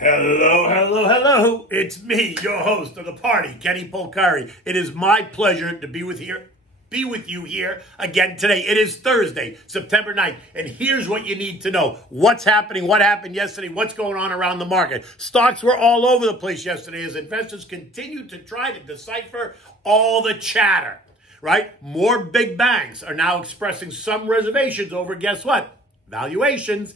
Hello, hello, hello. It's me, your host of the party, Kenny Polcari. It is my pleasure to be with you here again today. It is Thursday, September 9th, and here's what you need to know. What's happening, what happened yesterday, what's going on around the market. Stocks were all over the place yesterday as investors continued to try to decipher all the chatter, right? More big banks are now expressing some reservations over, guess what? Valuations.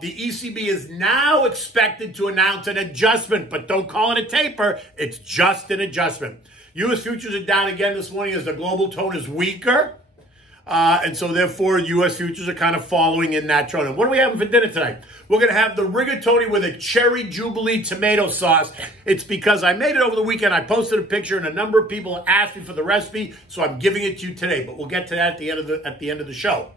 The ECB is now expected to announce an adjustment, but don't call it a taper. It's just an adjustment. U.S. futures are down again this morning as the global tone is weaker. And so, therefore, U.S. futures are kind of following in that trend. And what are we having for dinner tonight? We're going to have the rigatoni with a cherry jubilee tomato sauce. It's because I made it over the weekend. I posted a picture, and a number of people asked me for the recipe, so I'm giving it to you today. But we'll get to that at the end of the show.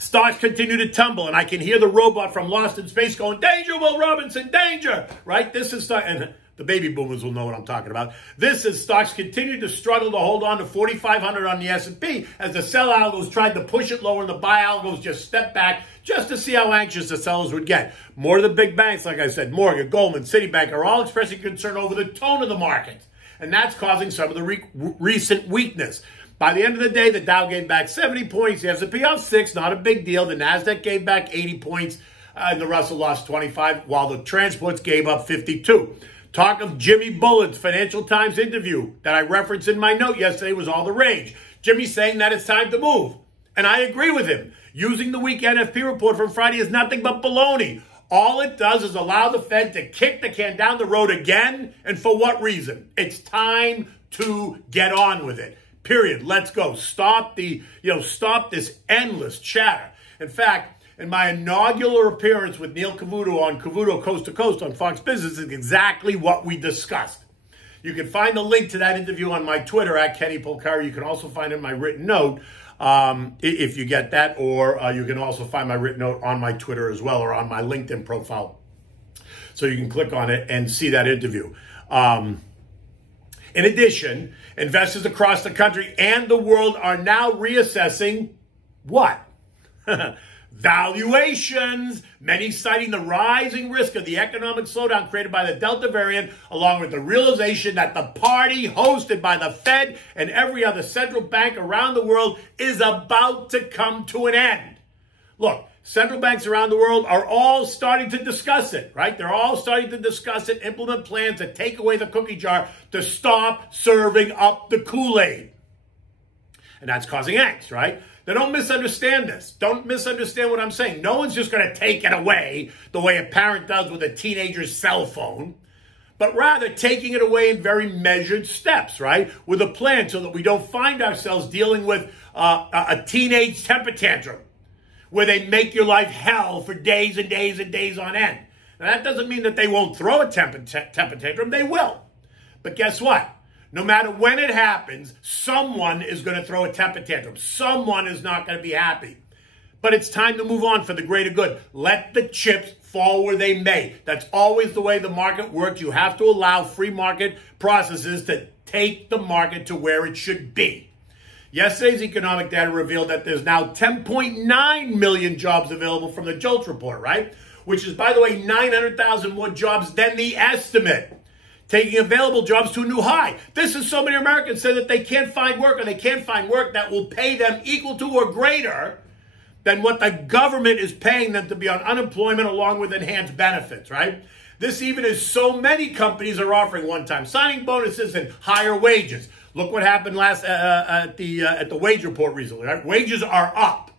Stocks continue to tumble, and I can hear the robot from Lost in Space going, "Danger, Will Robinson, danger!" Right? This is, and the baby boomers will know what I'm talking about. This is stocks continue to struggle to hold on to 4,500 on the S&P as the sell algos tried to push it lower and the buy algos just stepped back just to see how anxious the sellers would get. More of the big banks, like I said, Morgan, Goldman, Citibank, are all expressing concern over the tone of the market, and that's causing some of the recent weakness. By the end of the day, the Dow gave back 70 points. The S&P off 6, not a big deal. The NASDAQ gave back 80 points, and the Russell lost 25, while the transports gave up 52. Talk of Jimmy Bullen's Financial Times interview that I referenced in my note yesterday was all the rage. Jimmy's saying that it's time to move, and I agree with him. Using the weak NFP report from Friday is nothing but baloney. All it does is allow the Fed to kick the can down the road again, and for what reason? It's time to get on with it. Period. Let's go. Stop this endless chatter. In fact, in my inaugural appearance with Neil Cavuto on Cavuto Coast to Coast on Fox Business is exactly what we discussed. You can find the link to that interview on my Twitter at Kenny Polcari. You can also find it in my written note if you get that, or you can also find my written note on my Twitter as well, or on my LinkedIn profile. So you can click on it and see that interview. In addition, investors across the country and the world are now reassessing what? Valuations. Many citing the rising risk of the economic slowdown created by the Delta variant, along with the realization that the party hosted by the Fed and every other central bank around the world is about to come to an end. Look, central banks around the world are all starting to discuss it, right? They're all starting to discuss it, implement plans to take away the cookie jar to stop serving up the Kool-Aid. And that's causing angst, right? They don't misunderstand this. Don't misunderstand what I'm saying. No one's just going to take it away the way a parent does with a teenager's cell phone, but rather taking it away in very measured steps, right? With a plan so that we don't find ourselves dealing with a teenage temper tantrum, where they make your life hell for days and days and days on end. Now, that doesn't mean that they won't throw a temper tantrum. They will. But guess what? No matter when it happens, someone is going to throw a temper tantrum. Someone is not going to be happy. But it's time to move on for the greater good. Let the chips fall where they may. That's always the way the market works. You have to allow free market processes to take the market to where it should be. Yesterday's economic data revealed that there's now 10.9 million jobs available from the JOLTS report, right? Which is, by the way, 900,000 more jobs than the estimate, taking available jobs to a new high. This is so many Americans say that they can't find work, or they can't find work that will pay them equal to or greater than what the government is paying them to be on unemployment along with enhanced benefits, right? This even as so many companies are offering one-time signing bonuses and higher wages. Look what happened last at the wage report recently. Right? Wages are up,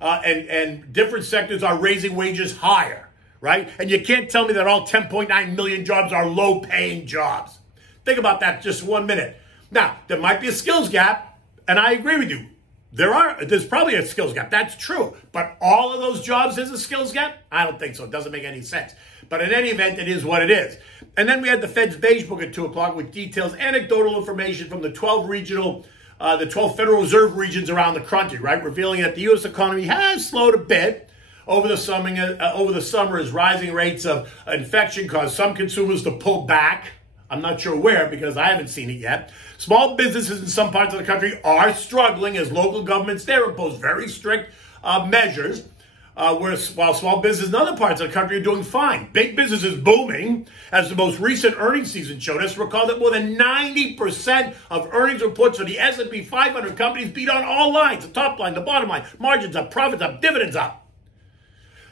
and different sectors are raising wages higher, right? And you can't tell me that all 10.9 million jobs are low-paying jobs. Think about that just 1 minute. Now, there might be a skills gap, and I agree with you. There's probably a skills gap. That's true. But all of those jobs is a skills gap? I don't think so. It doesn't make any sense. But in any event, it is what it is. And then we had the Fed's Beige Book at 2 o'clock, which details anecdotal information from the 12 Federal Reserve regions around the country, right? Revealing that the U.S. economy has slowed a bit over the summer as rising rates of infection caused some consumers to pull back. I'm not sure where, because I haven't seen it yet. Small businesses in some parts of the country are struggling as local governments there impose very strict measures. while small business in other parts of the country are doing fine. Big business is booming, as the most recent earnings season showed us. Recall that more than 90% of earnings reports for the S&P 500 companies beat on all lines: the top line, the bottom line, margins up, profits up, dividends up.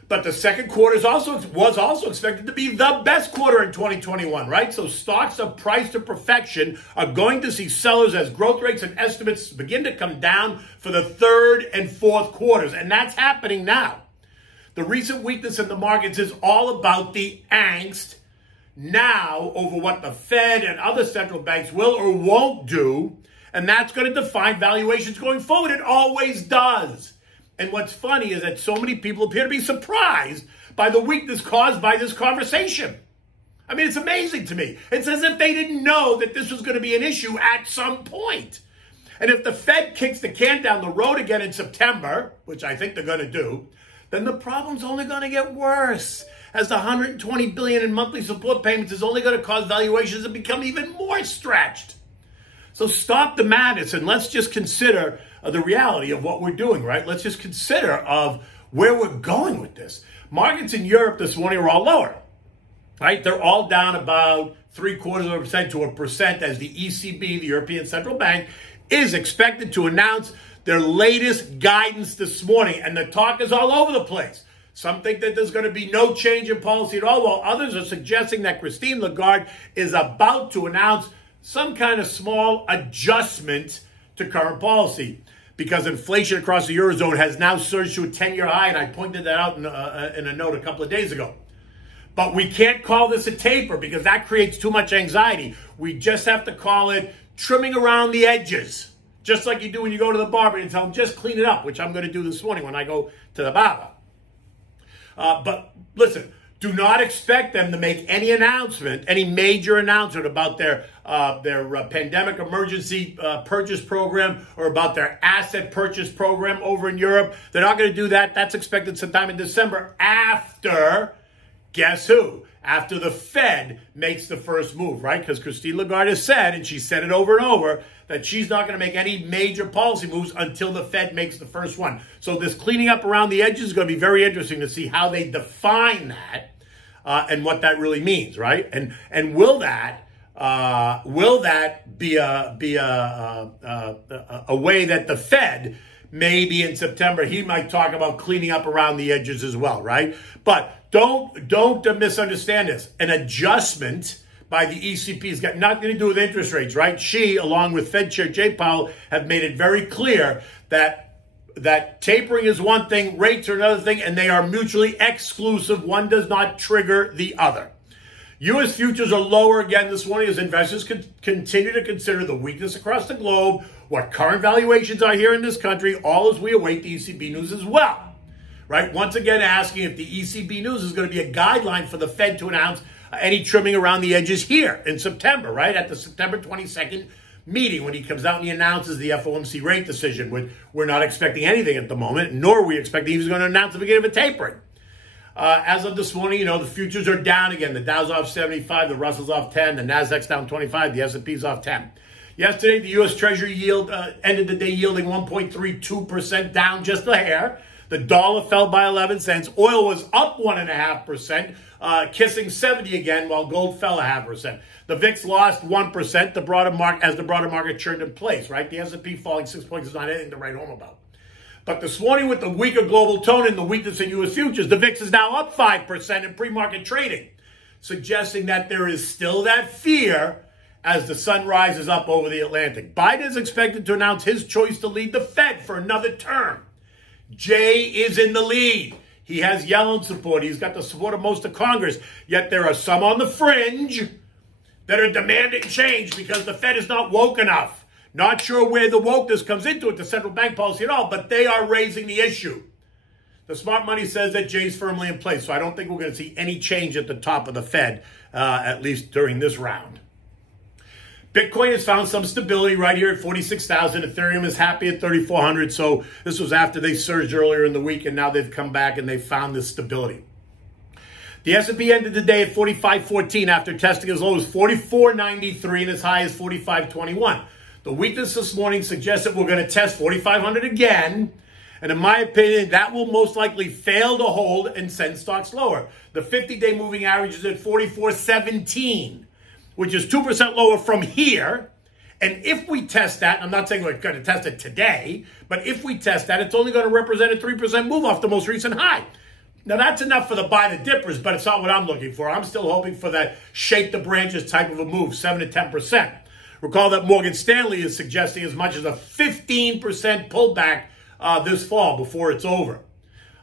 But the second quarter was also expected to be the best quarter in 2021, right? So stocks are priced to perfection are going to see sellers as growth rates and estimates begin to come down for the third and fourth quarters. And that's happening now. The recent weakness in the markets is all about the angst now over what the Fed and other central banks will or won't do. And that's going to define valuations going forward. It always does. And what's funny is that so many people appear to be surprised by the weakness caused by this conversation. I mean, it's amazing to me. It's as if they didn't know that this was going to be an issue at some point. And if the Fed kicks the can down the road again in September, which I think they're going to do, then the problem's only going to get worse, as the $120 billion in monthly support payments is only going to cause valuations to become even more stretched. So stop the madness and let's just consider the reality of what we're doing, right? Let's just consider of where we're going with this. Markets in Europe this morning are all lower, right? They're all down about 0.75% to 1% as the ECB, the European Central Bank, is expected to announce their latest guidance this morning. And the talk is all over the place. Some think that there's going to be no change in policy at all, while others are suggesting that Christine Lagarde is about to announce some kind of small adjustment to current policy, because inflation across the Eurozone has now surged to a 10-year high, and I pointed that out in a note a couple of days ago. But we can't call this a taper because that creates too much anxiety. We just have to call it trimming around the edges, just like you do when you go to the barber and tell them, just clean it up, which I'm going to do this morning when I go to the barber. But listen, do not expect them to make any announcement, any major announcement about their pandemic emergency purchase program or about their asset purchase program over in Europe. They're not going to do that. That's expected sometime in December after, guess who? After the Fed makes the first move, right? Because Christine Lagarde has said, and she said it over and over, that she's not going to make any major policy moves until the Fed makes the first one. So this cleaning up around the edges is going to be very interesting to see how they define that and what that really means, right? And will that be a way that the Fed, maybe in September, he might talk about cleaning up around the edges as well, right? But don't misunderstand this. An adjustment by the ECB has got nothing to do with interest rates, right? She, along with Fed Chair Jay Powell, have made it very clear that tapering is one thing, rates are another thing, and they are mutually exclusive. One does not trigger the other. U.S. futures are lower again this morning as investors continue to consider the weakness across the globe, what current valuations are here in this country, all as we await the ECB news as well. Right? Once again, asking if the ECB news is going to be a guideline for the Fed to announce any trimming around the edges here in September, right? At the September 22nd meeting when he comes out and he announces the FOMC rate decision. We're not expecting anything at the moment, nor are we expecting he's going to announce the beginning of a tapering. As of this morning, the futures are down again. The Dow's off 75, the Russell's off 10, the Nasdaq's down 25, the S&P's off 10. Yesterday, the U.S. Treasury yield ended the day yielding 1.32%, down just a hair. The dollar fell by 11 cents. Oil was up 1.5%, kissing 70 again, while gold fell 0.5%. The VIX lost 1%. The broader market churned in place, right? The S&P falling 6 points is not anything to write home about. But this morning, with the weaker global tone and the weakness in U.S. futures, the VIX is now up 5% in pre-market trading, suggesting that there is still that fear as the sun rises up over the Atlantic. Biden is expected to announce his choice to lead the Fed for another term. Jay is in the lead. He has Yellen support. He's got the support of most of Congress. Yet there are some on the fringe that are demanding change because the Fed is not woke enough. Not sure where the wokeness comes into it, the central bank policy at all, but they are raising the issue. The smart money says that Jay's firmly in place, so I don't think we're going to see any change at the top of the Fed, at least during this round. Bitcoin has found some stability right here at 46,000. Ethereum is happy at 3,400. So this was after they surged earlier in the week, and now they've come back and they've found this stability. The S&P ended the day at 45.14 after testing as low as 44.93 and as high as 45.21. The weakness this morning suggests that we're going to test 4,500 again, And in my opinion, that will most likely fail to hold and send stocks lower. The 50-day moving average is at 44.17, which is 2% lower from here. And if we test that, I'm not saying we're going to test it today, but if we test that, it's only going to represent a 3% move off the most recent high. Now, that's enough for the buy the dippers, but it's not what I'm looking for. I'm still hoping for that shake the branches type of a move, 7 to 10%. Recall that Morgan Stanley is suggesting as much as a 15% pullback this fall before it's over.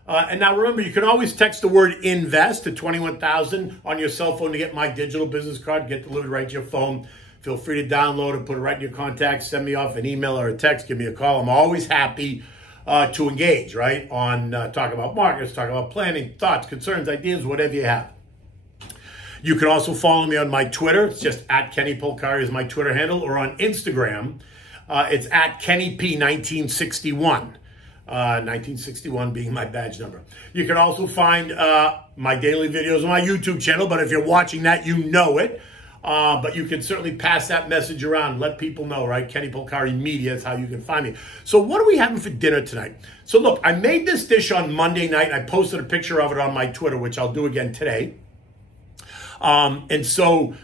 And now remember, you can always text the word INVEST to 21,000 on your cell phone to get my digital business card, get delivered right to your phone. Feel free to download and put it right in your contacts. Send me off an email or a text. Give me a call. I'm always happy to engage, right, on talk about markets, talk about planning, thoughts, concerns, ideas, whatever you have. You can also follow me on my Twitter. It's just at Kenny Polcari is my Twitter handle, or on Instagram. It's at KennyP1961. 1961 being my badge number. You can also find my daily videos on my YouTube channel, but if you're watching that, you know it. But you can certainly pass that message around. Let people know, right? Kenny Polcari Media is how you can find me. So what are we having for dinner tonight? So look, I made this dish on Monday night. I posted a picture of it on my Twitter, which I'll do again today. And so,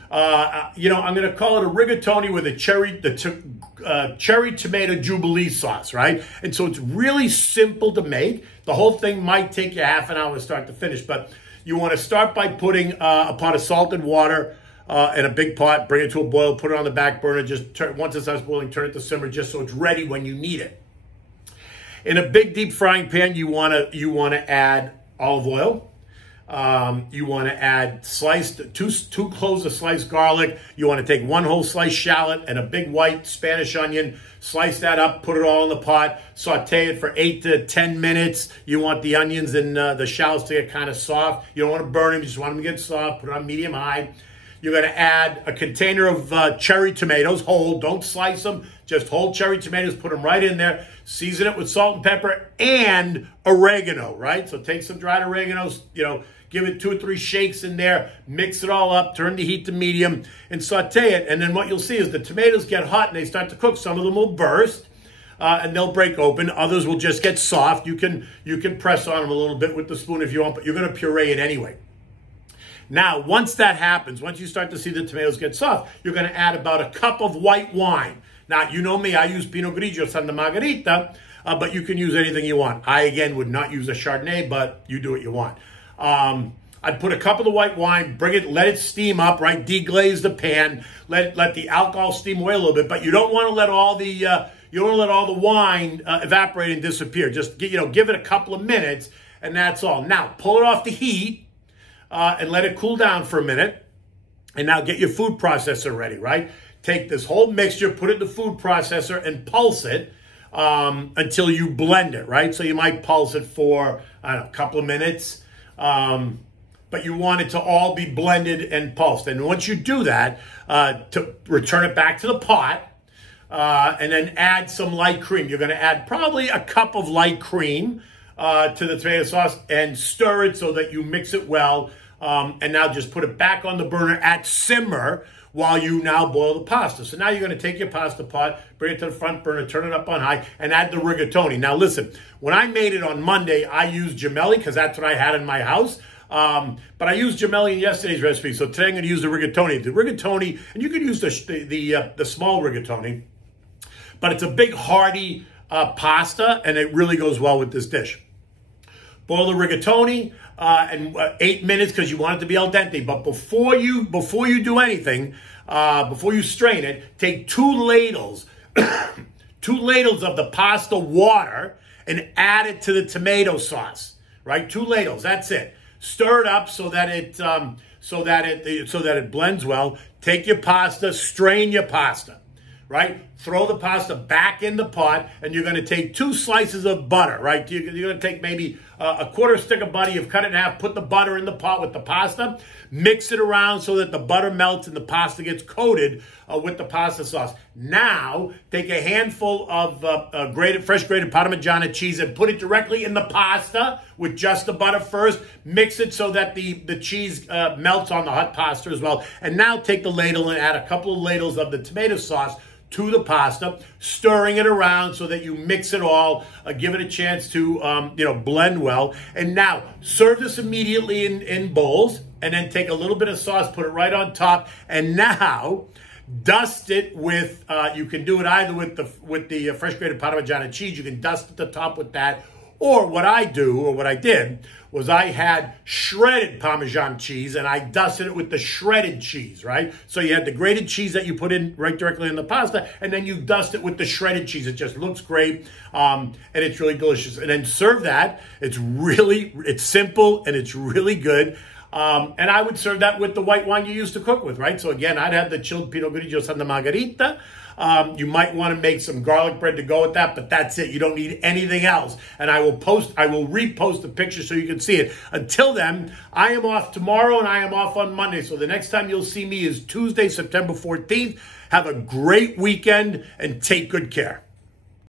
you know, I'm going to call it a rigatoni with a cherry tomato jubilee sauce, right? And so it's really simple to make. The whole thing might take you half an hour start to finish, but you want to start by putting a pot of salted water in a big pot, bring it to a boil, put it on the back burner. Just once it starts boiling, turn it to simmer just so it's ready when you need it. In a big deep frying pan, you want to add olive oil. You want to add two cloves of sliced garlic. You want to take one whole sliced shallot and a big white Spanish onion, slice that up, put it all in the pot, saute it for 8 to 10 minutes. You want the onions and the shallots to get kind of soft. You don't want to burn them. You just want them to get soft. Put it on medium high. You're going to add a container of cherry tomatoes, whole. Don't slice them. Just whole cherry tomatoes. Put them right in there. Season it with salt and pepper and oregano, right? So take some dried oreganos, you know, give it 2 or 3 shakes in there. Mix it all up. Turn the heat to medium and saute it. And then what you'll see is the tomatoes get hot and they start to cook. Some of them will burst and they'll break open. Others will just get soft. You can press on them a little bit with the spoon if you want, but you're going to puree it anyway. Now, once that happens, once you start to see the tomatoes get soft, you're going to add about a cup of white wine. Now, you know me, I use Pinot Grigio Santa Margherita, but you can use anything you want. I, again, would not use a Chardonnay, but you do what you want. I'd put a cup of the white wine, bring it, let it steam up, right? Deglaze the pan, let the alcohol steam away a little bit, but you don't want to let all the wine evaporate and disappear. Just give it a couple of minutes, and that's all. Now, pull it off the heat. And let it cool down for a minute. And now get your food processor ready, right? Take this whole mixture, put it in the food processor, and pulse it until you blend it, right? So you might pulse it for, I don't know, a couple of minutes. But you want it to all be blended and pulsed. And once you do that, to return it back to the pot, and then add some light cream. You're going to add probably a cup of light cream to the tomato sauce and stir it so that you mix it well. And now just put it back on the burner at simmer while you now boil the pasta. So now you're going to take your pasta pot, bring it to the front burner, turn it up on high, and add the rigatoni. Now listen, when I made it on Monday, I used gemelli because that's what I had in my house. But I used gemelli in yesterday's recipe, so today I'm going to use the rigatoni. The rigatoni, and you could use the small rigatoni, but it's a big hearty pasta, and it really goes well with this dish. Boil the rigatoni in 8 minutes because you want it to be al dente. But before you do anything, before you strain it, take 2 ladles, 2 ladles of the pasta water and add it to the tomato sauce. Right, 2 ladles. That's it. Stir it up so that it blends well. Take your pasta, strain your pasta. Right? Throw the pasta back in the pot, and you're going to take 2 slices of butter, right? You're going to take maybe a quarter stick of butter. You've cut it in half, put the butter in the pot with the pasta, mix it around so that the butter melts and the pasta gets coated with the pasta sauce. Now, take a handful of fresh grated Parmigiana cheese and put it directly in the pasta with just the butter first. Mix it so that the cheese melts on the hot pasta as well. And now take the ladle and add a couple of ladles of the tomato sauce to the pasta, stirring it around so that you mix it all, give it a chance to, blend well. And now serve this immediately in bowls, and then take a little bit of sauce, put it right on top, and now dust it with, you can do it either with the fresh grated Parmigiana cheese. You can dust at the top with that. Or what I did, was I had shredded Parmesan cheese, and I dusted it with the shredded cheese, right? So you had the grated cheese that you put in right directly in the pasta, and then you dust it with the shredded cheese. It just looks great, and it's really delicious. And then serve that. It's simple, and it's really good. And I would serve that with the white wine you used to cook with, right? So again, I'd have the chilled Pinot Grigio Santa Margherita. You might want to make some garlic bread to go with that, but that's it. You don't need anything else. And I will repost the picture so you can see it. Until then, I am off tomorrow and I am off on Monday. So the next time you'll see me is Tuesday, September 14th. Have a great weekend and take good care.